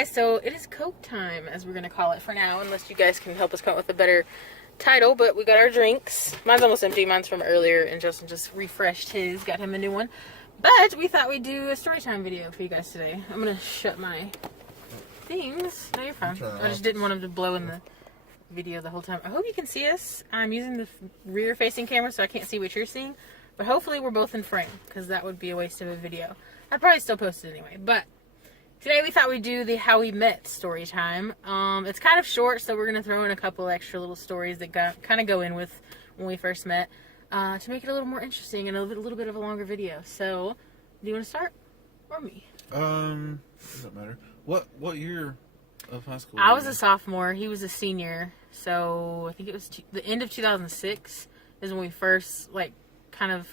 guys, so it is Coke time, as we're going to call it for now, unless you guys can help us come up with a better title. But we got our drinks. Mine's almost empty. Mine's from earlier, and Justin just refreshed his, got him a new one. But we thought we'd do a story time video for you guys today. I'm going to shut my things. No, you're fine. I just didn't want them to blow in the video the whole time. I hope you can see us. I'm using the rear-facing camera, so I can't see what you're seeing. But hopefully we're both in frame, because that would be a waste of a video. I'd probably still post it anyway, but today we thought we'd do the How We Met story time. It's kind of short, so we're going to throw in a couple extra little stories that kind of go in with when we first met to make it a little more interesting and a little bit of a longer video. So, do you want to start? Or me? Doesn't matter. What year of high school? I was a sophomore. He was a senior. So, I think it was the end of 2006 is when we first, like, kind of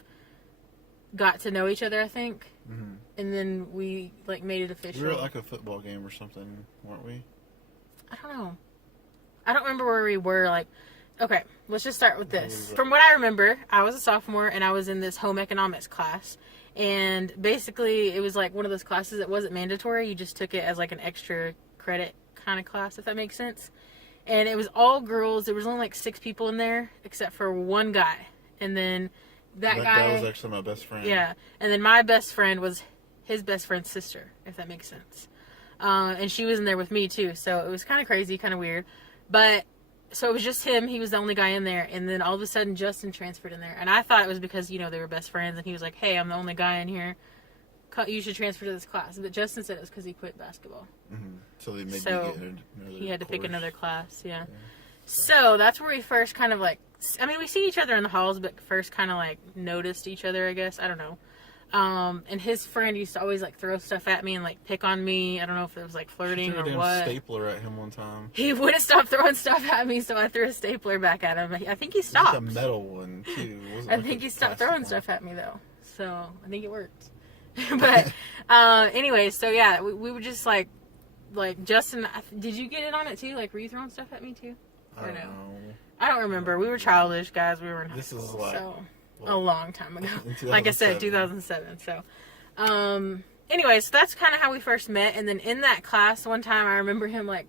got to know each other, I think. Mm-hmm. And then we, like, made it official. We were at, like, a football game or something, weren't we? I don't know. I don't remember where we were, like... Okay, let's just start with this. From what I remember, I was a sophomore, and I was in this home economics class. And basically, it was, like, one of those classes that wasn't mandatory. You just took it as, like, an extra credit kind of class, if that makes sense. And it was all girls. There was only, like, 6 people in there, except for one guy. And then... That guy was actually my best friend. Yeah. And then my best friend was his best friend's sister, if that makes sense. And she was in there with me, too. So it was kind of crazy, kind of weird. But, so it was just him. He was the only guy in there. And then all of a sudden, Justin transferred in there. And I thought it was because, you know, they were best friends. And he was like, hey, I'm the only guy in here. You should transfer to this class. But Justin said it was because he quit basketball. Mm-hmm. So they made me get another he had to course. pick another class, yeah. So that's where we first kind of like, I mean, we see each other in the halls, but first kind of like noticed each other, I guess. I don't know. And his friend used to always like throw stuff at me and like pick on me. I don't know if it was like flirting or what. A stapler at him one time. He wouldn't stop throwing stuff at me, so I threw a stapler back at him. I think he stopped. It was like a metal one too. I think he stopped throwing stuff at me though, so I think it worked. But anyway, so yeah, we were just like Justin. Did you get in on it too? Like, were you throwing stuff at me too? I don't know. I don't remember. We were childish, guys. We were in high school, is like, so a long time ago. Like I said, 2007. So, anyway, so that's kind of how we first met. And then in that class, one time, I remember him like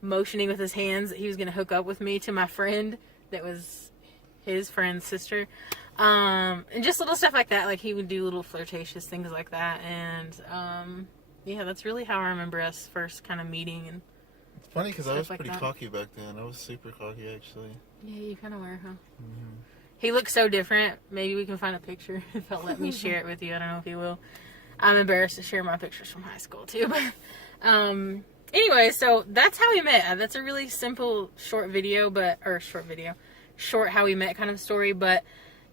motioning with his hands that he was going to hook up with me to my friend that was his friend's sister. And just little stuff like that. Like, he would do little flirtatious things like that. And, yeah, that's really how I remember us first kind of meeting. And it's funny because I was like pretty that. cocky back then. I was super cocky, actually. Yeah, you kind of were, huh? Mm-hmm. He looks so different. Maybe we can find a picture if he'll let me share it with you. I don't know if he will. I'm embarrassed to share my pictures from high school, too. But, anyway, so that's how we met. That's a really simple, short how we met kind of story. But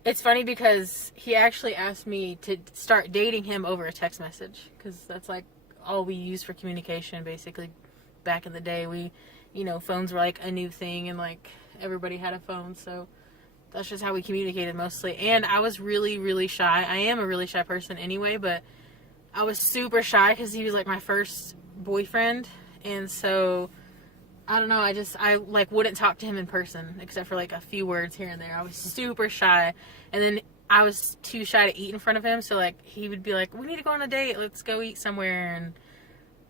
it's funny because he actually asked me to start dating him over a text message. Because that's, like, all we use for communication, basically. Back in the day, phones were like a new thing, and like everybody had a phone, so that's just how we communicated mostly. And I was really, really shy. I am a really shy person anyway, but I was super shy because he was like my first boyfriend, and so I don't know. I like wouldn't talk to him in person except for like a few words here and there. I was super shy, and then I was too shy to eat in front of him. So like he would be like, "We need to go on a date. Let's go eat somewhere," and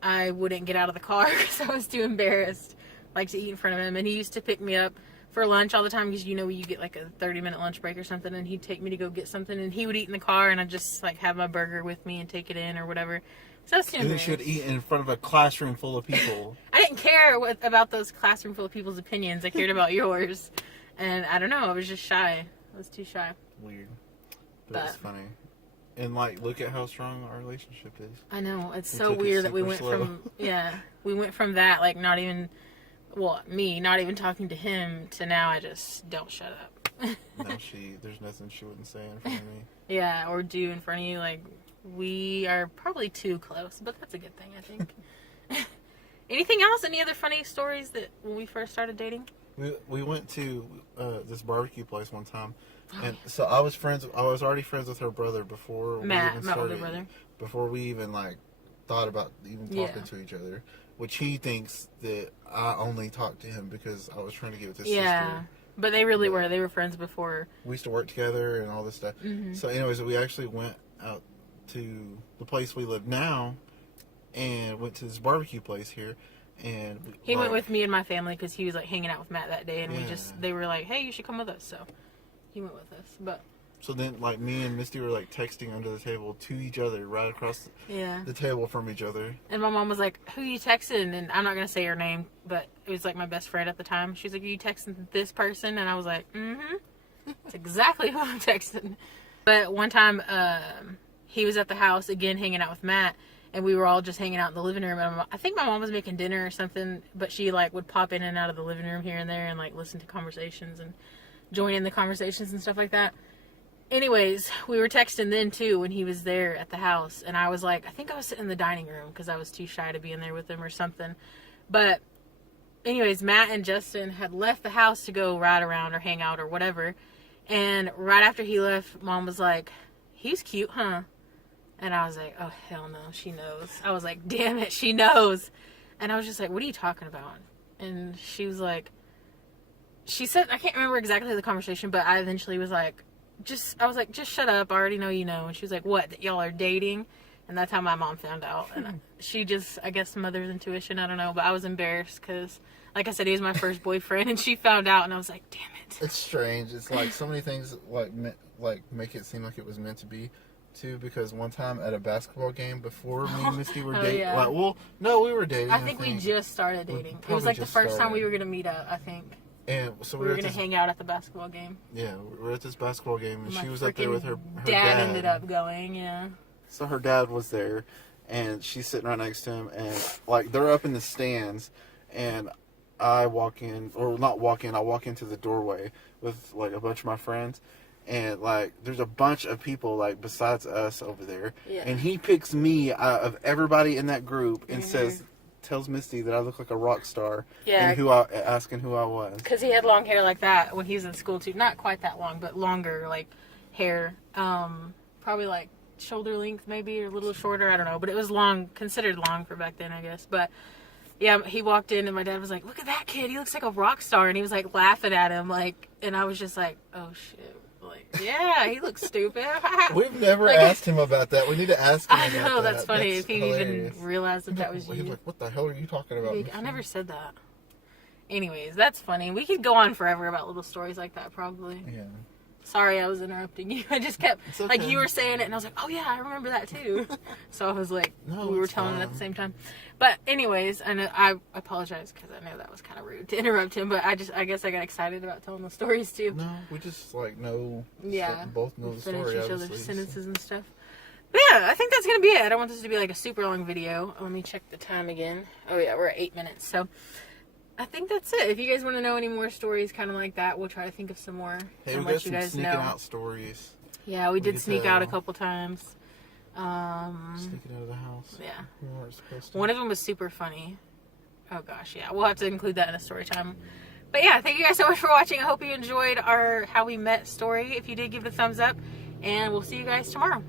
I wouldn't get out of the car because I was too embarrassed, like, to eat in front of him. And he used to pick me up for lunch all the time because, you get, like, a 30-minute lunch break or something, and he'd take me to go get something, and he would eat in the car, and I'd just, like, have my burger with me and take it in or whatever. So I was too embarrassed. You should eat in front of a classroom full of people. I didn't care about those classroom full of people's opinions. I cared about yours. And I don't know. I was just shy. I was too shy. Weird. But it's funny. And, like, look at how strong our relationship is. I know. It's so weird that we went we went from that, like, not even talking to him to now I just don't shut up. Now there's nothing she wouldn't say in front of me. Yeah, or do in front of you. Like, we are probably too close, but that's a good thing, I think. Anything else? Any other funny stories that when we first started dating? We went to this barbecue place one time. And so I was already friends with her brother before Matt, we even my started, older brother. Before we even like thought about even talking to each other, which he thinks that I only talked to him because I was trying to get with his sister. But they really were. They were friends before. We used to work together and all this stuff. Mm-hmm. So anyways, we actually went out to the place we live now, and went to this barbecue place here. And he went with me and my family because he was like hanging out with Matt that day, and they were like, hey, you should come with us. So he went with us. But so then, like, me and Misty were like texting under the table to each other right across the table from each other. And my mom was like, who are you texting? And I'm not gonna say her name, but it was like my best friend at the time. She's like, are you texting this person? And I was like, that's exactly who I'm texting. But one time he was at the house again hanging out with Matt, and we were all just hanging out in the living room. And I think my mom was making dinner or something, but she like would pop in and out of the living room here and there and like listen to conversations and join in the conversations and stuff like that. Anyways, we were texting then too when he was there at the house, and I was like, I think I was sitting in the dining room because I was too shy to be in there with him or something. But anyways, Matt and Justin had left the house to go ride around or hang out or whatever. And right after he left, Mom was like, he's cute, huh? And I was like, oh, hell no, she knows. I was like, damn it, she knows. And I was just like, what are you talking about? And she was like, she said, I can't remember exactly the conversation, but I eventually was like, I was like, just shut up. I already know you know. And she was like, what, that y'all are dating? And that's how my mom found out. And she just, I guess, mother's intuition, I don't know. But I was embarrassed because, like I said, he was my first boyfriend. And she found out, and I was like, damn it. It's strange. It's like so many things like make it seem like it was meant to be. Too, because one time at a basketball game before me and Misty were dating, yeah. like, well, no, we were dating. I think we just started dating. It was like the first time we were going to meet up, I think. And so we were going to hang out at the basketball game. Yeah, we were at this basketball game, and My she was up there with her dad ended up going, yeah. So her dad was there, and she's sitting right next to him, and like they're up in the stands, and I walk in, or not walk in, I walk into the doorway with like a bunch of my friends. And, like, there's a bunch of people, like, besides us over there. Yeah. And he picks me out of everybody in that group and tells Misty that I look like a rock star. Yeah. And asking who I was. Because he had long hair like that when he was in school, too. Not quite that long, but longer, like, hair. Probably, like, shoulder length, maybe, or a little shorter. I don't know. But it was long, considered long for back then, I guess. But, yeah, he walked in, and my dad was like, look at that kid. He looks like a rock star. And he was, like, laughing at him, like, and I was just like, oh, shit. Yeah, he looks stupid. We've never asked him about that. We need to ask him about that. I know, that's funny. If he even realized that was you. He's like, what the hell are you talking about? I never said that. Anyways, that's funny. We could go on forever about little stories like that, probably. Yeah. Sorry, I was interrupting you. I just kept, like, you were saying it, and I was like, oh, yeah, I remember that, too. So I was like, we were telling it at the same time. But anyways, I apologize, because I know that was kind of rude to interrupt him, but I guess I got excited about telling the stories, too. No, we just, like, know, both know the story, finish each other's sentences and stuff. But yeah, I think that's going to be it. I don't want this to be, like, a super long video. Let me check the time again. Oh, yeah, we're at 8 minutes, so I think that's it. If you guys want to know any more stories kind of like that, we'll try to think of some more. Hey, we got some sneaking out stories. Yeah, we did sneak out a couple times. Sneaking out of the house. Yeah. We weren't supposed to. One of them was super funny. Oh gosh, yeah. We'll have to include that in a story time. But yeah, thank you guys so much for watching. I hope you enjoyed our How We Met story. If you did, give it a thumbs up. And we'll see you guys tomorrow.